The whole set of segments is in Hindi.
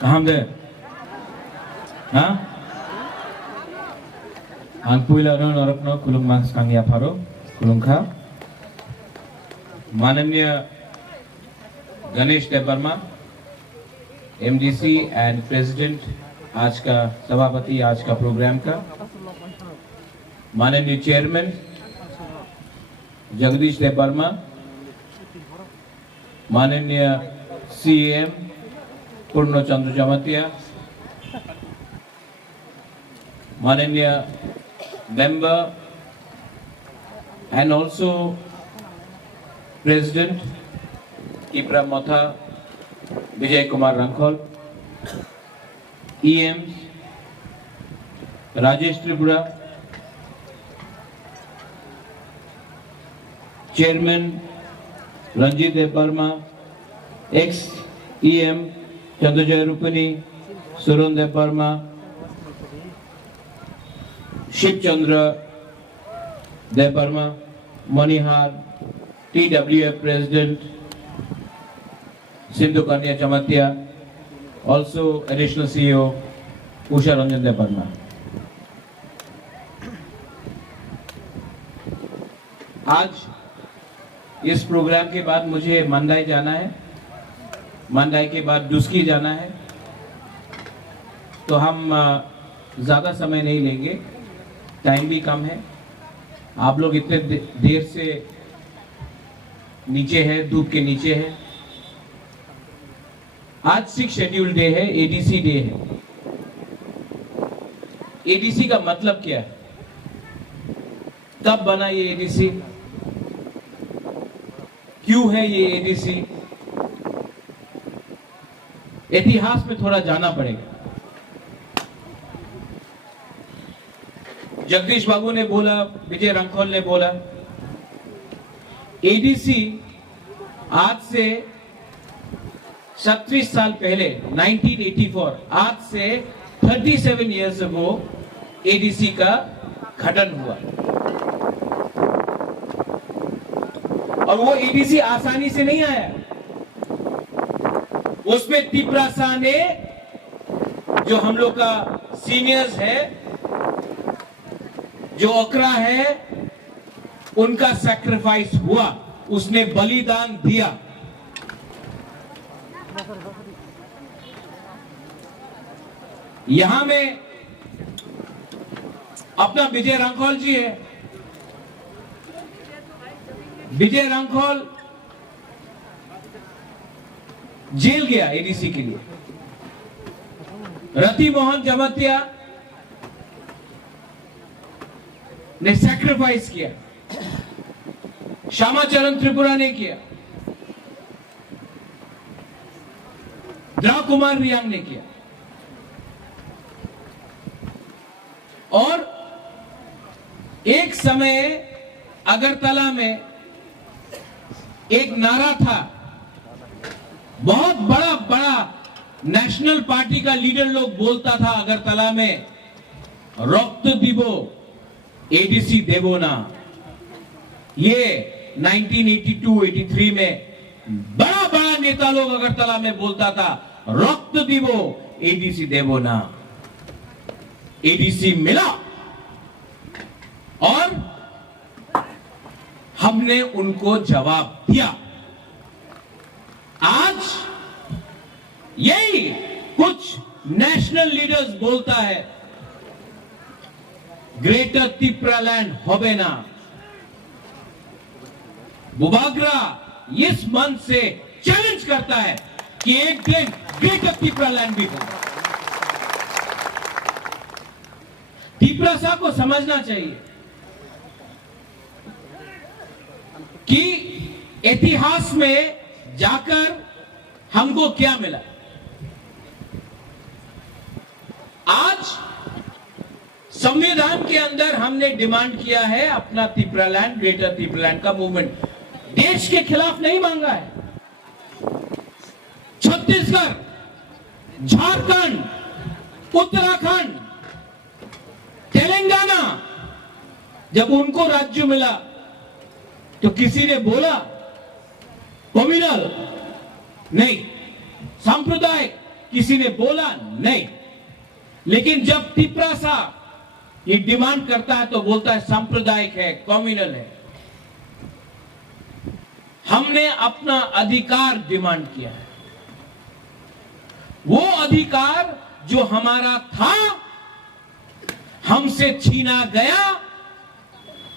Kahamde? Ha? Ang puilano norokno kulung mas kangya pharo kulung kha माननीय Ganesh Debbarma MDC and president आज का सभापति आज का प्रोग्राम का, माननीय चेयरमैन जगदीश देवर्मा, माननीय सीएम पूर्ण चंद्र जमातिया, माननीय member and also president Tipra Motha Bijoy Kumar Hrangkhawl, EM Rajesh Tripura, chairman Ranjit Debbarma, ex EM Chandrajoy Rupini, Surun Debbarma, Shivchandra Debbarma, Manihar, TWF President Sindhu Kanya Chamatia, also additional CEO Usha Ranjan Devarma. आज इस प्रोग्राम के बाद मुझे मंडाई जाना है, मंडाई के बाद डुस्की जाना है, तो हम ज़्यादा समय नहीं लेंगे, टाइम भी कम है। आप लोग इतने देर से नीचे है, धूप के नीचे है। आज 6 शेड्यूल डे है, एडीसी डे है। एडीसी का मतलब क्या है? कब बना ये एडीसी? क्यों है ये एडीसी? इतिहास में थोड़ा जाना पड़ेगा। जगदीश बाबू ने बोला, विजय रंखोल ने बोला, एडीसी आज से 36 साल पहले 1984, आज से 37 इयर्स अगो एडीसी का गठन हुआ। और वो एडीसी आसानी से नहीं आया, उसमें तिपरासा ने, जो हम लोग का सीनियर्स है, जो ओकरा है, उनका सैक्रिफाइस हुआ, उसने बलिदान दिया। यहां में अपना विजय रंखोल जी है। विजय रंखोल जेल गया एडीसी के लिए। रति मोहन जमातिया ने सैक्रिफाइस किया, श्यामाचरण त्रिपुरा ने किया, द्रा कुमार रियांग ने किया। और एक समय अगरतला में एक नारा था, बहुत बड़ा बड़ा नेशनल पार्टी का लीडर लोग बोलता था अगरतला में, रक्त दिबो एडीसी देवो ना। ये 1982-83 में बड़ा बड़ा नेता लोग अगरतला में बोलता था, रक्त दिवो एडीसी देवो ना। एडीसी मिला और हमने उनको जवाब दिया। आज यही कुछ नेशनल लीडर्स बोलता है, ग्रेटर तिप्रालैंड होबे ना। बुबागरा इस मंच से चैलेंज करता है कि एक दिन ग्रेटर तिप्रालैंड भी होगा। तिप्रासा को समझना चाहिए कि इतिहास में जाकर हमको क्या मिला। आज संविधान के अंदर हमने डिमांड किया है अपना तिप्रालैंड, ग्रेटर तिप्रालैंड का मूवमेंट। देश के खिलाफ नहीं मांगा है। छत्तीसगढ़, झारखंड, उत्तराखंड, तेलंगाना, जब उनको राज्य मिला तो किसी ने बोला कम्युनल नहीं, सांप्रदायिक किसी ने बोला नहीं। लेकिन जब तिपरासा ये डिमांड करता है तो बोलता है सांप्रदायिक है, कम्युनल है। हमने अपना अधिकार डिमांड किया है। वो अधिकार जो हमारा था हमसे छीना गया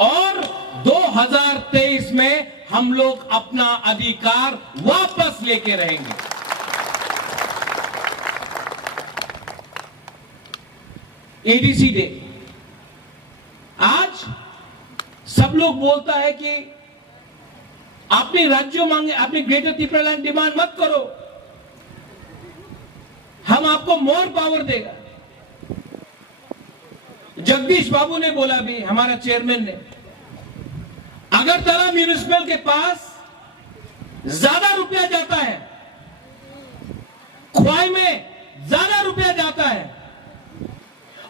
और 2023 में हम लोग अपना अधिकार वापस लेके रहेंगे। एडीसी डे आज सब लोग बोलता है कि आपने राज्यों मांगे, आपने ग्रेटर त्रिपुरालैंड डिमांड मत करो, हम आपको मोर पावर देगा। जगदीश बाबू ने बोला भी, हमारा चेयरमैन ने, अगरतला म्यूनिसिपल के पास ज्यादा रुपया जाता है, ख्वाई में ज्यादा रुपया जाता है,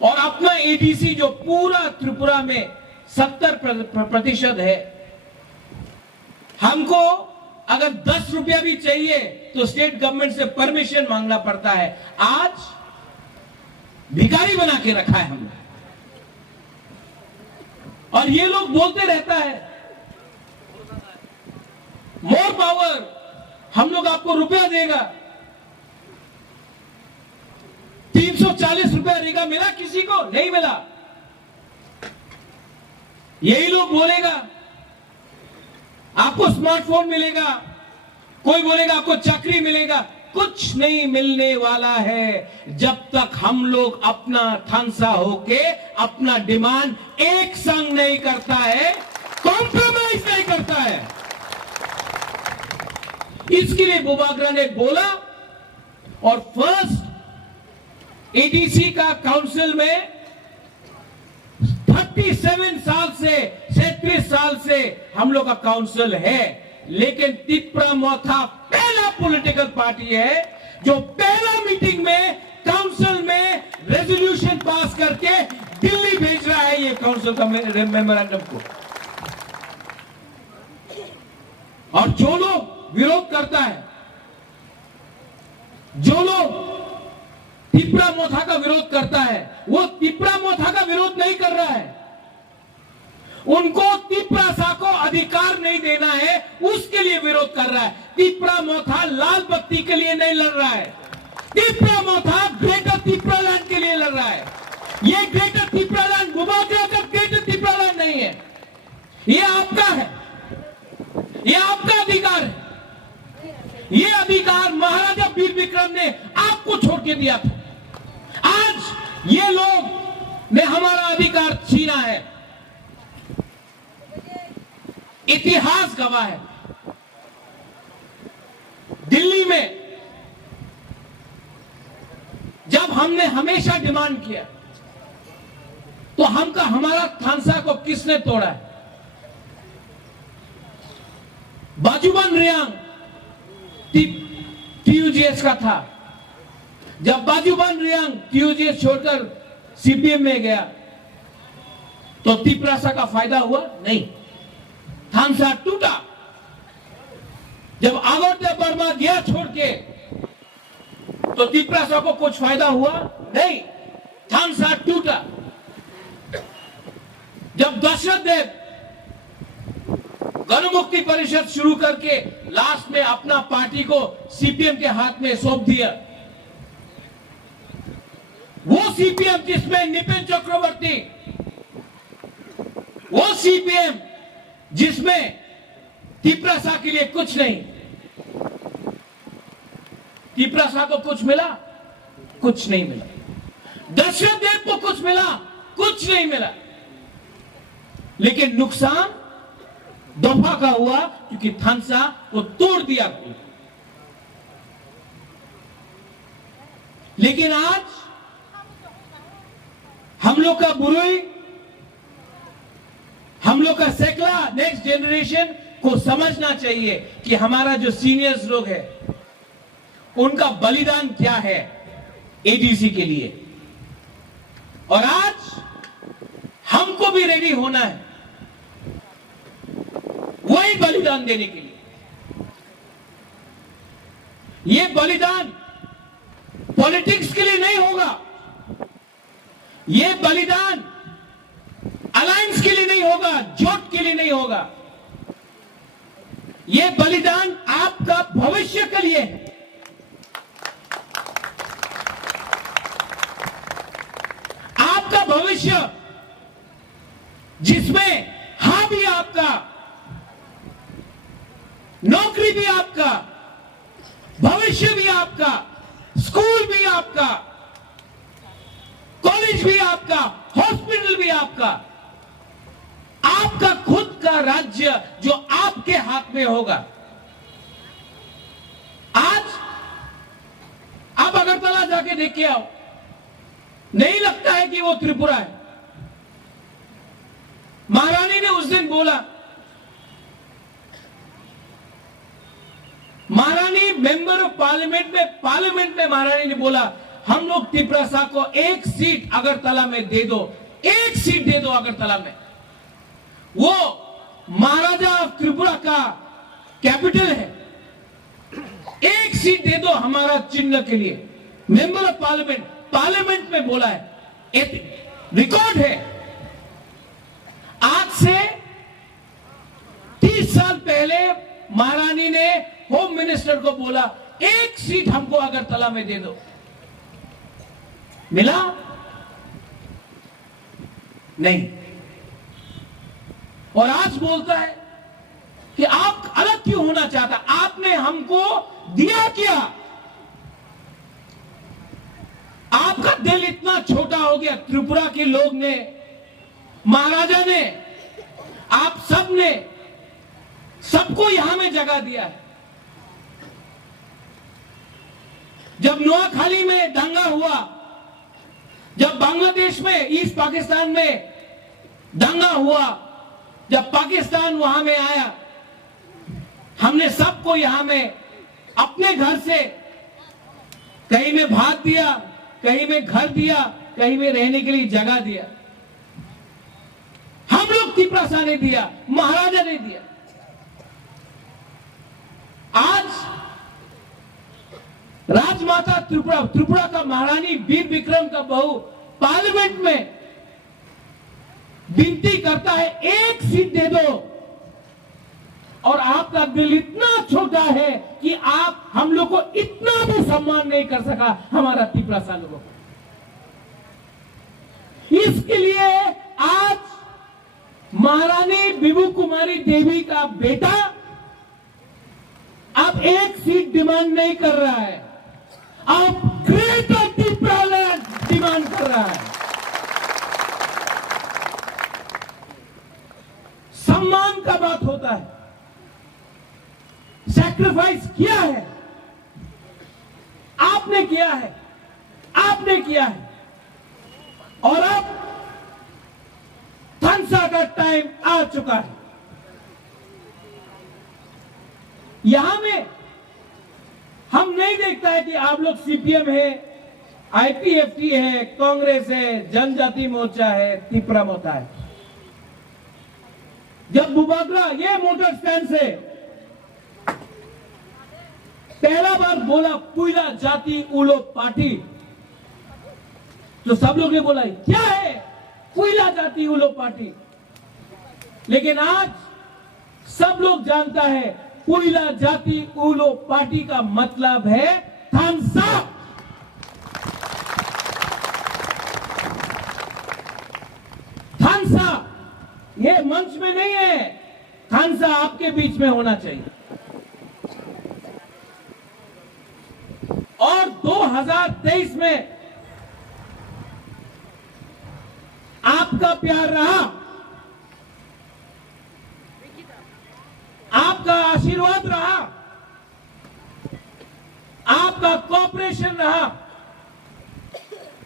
और अपना एडीसी जो पूरा त्रिपुरा में 70% है, हमको अगर 10 रुपया भी चाहिए तो स्टेट गवर्नमेंट से परमिशन मांगना पड़ता है। आज भिखारी बना के रखा है हमने। और ये लोग बोलते रहता है मोर पावर, हम लोग आपको रुपया देगा। 340 रुपया रेगा मिला किसी को? नहीं मिला। यही लोग बोलेगा आपको स्मार्टफोन मिलेगा, कोई बोलेगा आपको चाकरी मिलेगा। कुछ नहीं मिलने वाला है जब तक हम लोग अपना थानसा होके अपना डिमांड एक संग नहीं करता है, कॉम्प्रोमाइज नहीं करता है। इसके लिए बुबागरा ने बोला और फर्स्ट एडीसी का काउंसिल में 37 साल से 37 साल से हम लोग का काउंसिल है, लेकिन तिपरा मोथा पहला पॉलिटिकल पार्टी है जो पहला मीटिंग में काउंसिल में रेजोल्यूशन पास करके दिल्ली भेज रहा है ये काउंसिल का मेमोरेंडम को। और जो लोग विरोध करता है, जो लोग तिपरा मोथा का विरोध करता है, वो तिपरा मोथा का विरोध नहीं कर रहा है, उनको तिपरासा को अधिकार नहीं देना है उसके लिए विरोध कर रहा है। तिपरा मोथा लाल बत्ती के लिए नहीं लड़ रहा है, तिपरा मोथा ग्रेटर त्रिपुरालैंड के लिए लड़ रहा है। ये ग्रेटर त्रिपुरालैंड बुबागरा का ग्रेटर त्रिपुरालैंड नहीं है, ये आपका है, ये आपका अधिकार है। ये अधिकार महाराजा वीर विक्रम ने आपको छोड़ के दिया था। आज ये लोग ने हमारा अधिकार छीना है। इतिहास गवाह है, दिल्ली में जब हमने हमेशा डिमांड किया तो हमारा थानसा को किसने तोड़ा है? बाजूबन रियांग टीयूजीएस का था। जब बाजूबन रियांग टीयूजीएस छोड़कर सीपीएम में गया तो तिपरासा का फायदा हुआ नहीं, थानसा टूटा। जब आगोटे बर्मा गया छोड़ के तो तिपरासा को कुछ फायदा हुआ नहीं, थानसा टूटा। जब दशरथ देव गणमुक्ति परिषद शुरू करके लास्ट में अपना पार्टी को सीपीएम के हाथ में सौंप दिया, वो सीपीएम जिसमें नितिन चक्रवर्ती, वो सीपीएम जिसमें तिपरासा के लिए कुछ नहीं, तिपरासा को कुछ मिला? कुछ नहीं मिला। दशरथ देव को कुछ मिला? कुछ नहीं मिला। लेकिन नुकसान दफा का हुआ क्योंकि थानसा को तोड़ दिया। लेकिन आज हम लोग का बुरुई, हम लोग का सेकला नेक्स्ट जनरेशन को समझना चाहिए कि हमारा जो सीनियर्स लोग हैं उनका बलिदान क्या है एडीसी के लिए। और आज हमको भी रेडी होना है वही बलिदान देने के लिए। ये बलिदान पॉलिटिक्स के लिए नहीं होगा, ये बलिदान अलायंस के लिए नहीं होगा, जोट के लिए नहीं होगा, ये बलिदान आपका भविष्य के लिए है। आपका भविष्य जिसमें हां भी आपका, नौकरी भी आपका, भविष्य भी आपका, स्कूल भी आपका, कॉलेज भी आपका, हॉस्पिटल भी आपका, आपका खुद का राज्य जो आपके हाथ में होगा। आज आप अगरतला जाके देख के आओ, नहीं लगता है कि वो त्रिपुरा है। महारानी ने उस दिन बोला, महारानी मेंबर ऑफ पार्लियामेंट में महारानी ने बोला, हम लोग त्रिपुरा को एक सीट अगरतला में दे दो, एक सीट दे दो अगरतला में। वो महाराजा ऑफ त्रिपुरा का कैपिटल है, एक सीट दे दो हमारा चिन्ह के लिए। मेंबर ऑफ पार्लियामेंट में बोला है, एक रिकॉर्ड है। आज से 30 साल पहले महारानी ने होम मिनिस्टर को बोला, एक सीट हमको अगरतला में दे दो, मिला नहीं। और आज बोलता है कि आप अलग क्यों होना चाहता, आपने हमको दिया क्या? आपका दिल इतना छोटा हो गया। त्रिपुरा के लोग ने, महाराजा ने, आप सब ने, सबको यहां में जगह दिया है। जब नोआखाली में दंगा हुआ, जब बांग्लादेश में, ईस्ट पाकिस्तान में दंगा हुआ, जब पाकिस्तान वहां में आया, हमने सबको यहां में अपने घर से, कहीं में भात दिया, कहीं में घर दिया, कहीं में रहने के लिए जगह दिया। हम लोग त्रिपुरा ने दिया, महाराजा ने दिया। आज राजमाता त्रिपुरा का महारानी वीर विक्रम का बहू पार्लियामेंट में विनती करता है, एक सीट दे दो। और आपका दिल इतना छोटा है कि आप हम लोग को इतना भी सम्मान नहीं कर सका, हमारा त्रिपुरा लोगों को। इसके लिए आज महारानी विभू कुमारी देवी का बेटा अब एक सीट डिमांड नहीं कर रहा है, अब ग्रेटर त्रिपुरा लैंड डिमांड कर रहा है। सम्मान का बात होता है, सैक्रिफाइस किया है, आपने किया है, आपने किया है। और अब थानसा का टाइम आ चुका है। यहां में हम नहीं देखता है कि आप लोग सीपीएम है, आईपीएफटी है, कांग्रेस है, जनजाति मोर्चा है, त्रिपुरा मोर्चा है। जब बुबागरा ये मोटर स्टैंड से पहला बार बोला पुइला जाति उलो पार्टी, तो सब लोग ने बोला क्या है पुइला जाति उलो पार्टी। लेकिन आज सब लोग जानता है पुइला जाति उलो पार्टी का मतलब है थानसा। थानसा ये मंच में नहीं है, थानसा आपके बीच में होना चाहिए। और 2023 में आपका प्यार रहा, आपका आशीर्वाद रहा, आपका कोऑपरेशन रहा,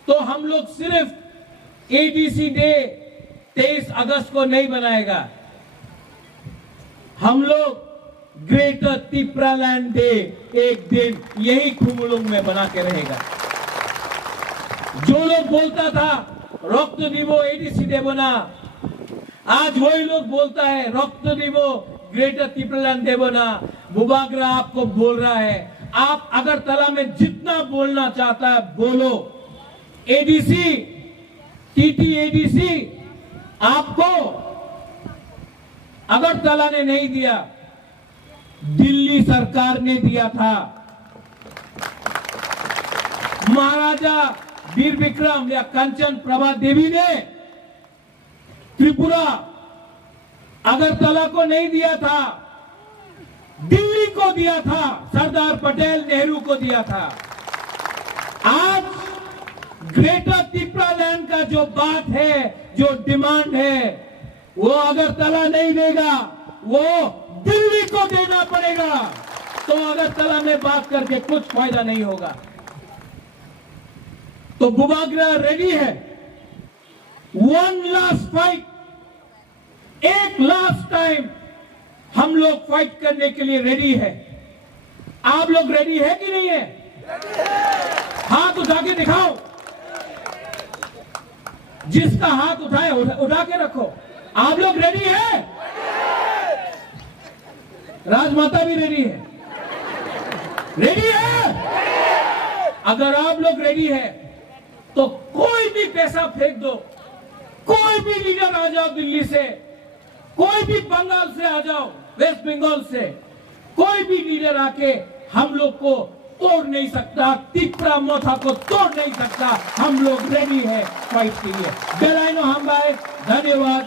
तो हम लोग सिर्फ एडीसी डे 23 अगस्त को नहीं बनाएगा, हम लोग ग्रेटर त्रिपुरा लैंड डे एक दिन यही खुमुलुंग में बना के रहेगा। जो लोग बोलता था रक्त दिवो एडीसी डे बना, आज वही लोग बोलता है रक्त दिवो ग्रेटर त्रिपुरा लैंड डे बना। बुबागरा आपको बोल रहा है आप अगरतला में जितना बोलना चाहता है बोलो। एडीसी, टीटीएडीसी आपको अगरतला ने नहीं दिया, दिल्ली सरकार ने दिया था। महाराजा वीर विक्रम या कंचन प्रभा देवी ने त्रिपुरा अगरतला को नहीं दिया था, दिल्ली को दिया था, सरदार पटेल नेहरू को दिया था। आज ग्रेटर त्रिपुरा लैंड का जो बात है, जो डिमांड है, वो अगरतला नहीं देगा, वो दिल्ली को देना पड़ेगा। तो अगरतला में बात करके कुछ फायदा नहीं होगा। तो बुबाग्रा रेडी है। वन लास्ट फाइट, एक लास्ट टाइम हम लोग फाइट करने के लिए रेडी है। आप लोग रेडी है कि नहीं है? हाथ उठा के दिखाओ। जिसका हाथ उठाए उठा के रखो। आप लोग रेडी है? राजमाता भी रेडी है। रेडी है? अगर आप लोग रेडी है तो कोई भी पैसा फेंक दो, कोई भी लीडर आ जाओ दिल्ली से, कोई भी बंगाल से आ जाओ, वेस्ट बंगाल से, कोई भी लीडर आके हम लोग को तोड़ नहीं सकता, त्रिपुरा मोथा को तोड़ नहीं सकता। हम लोग रेडी है फाइट के लिए। बेलाइनो हम भाई, धन्यवाद।